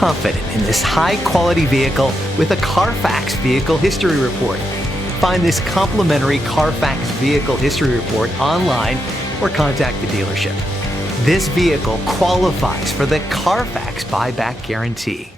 confident in this high-quality vehicle with a Carfax Vehicle History Report. Find this complimentary Carfax Vehicle History Report online or contact the dealership. This vehicle qualifies for the Carfax Buyback Guarantee.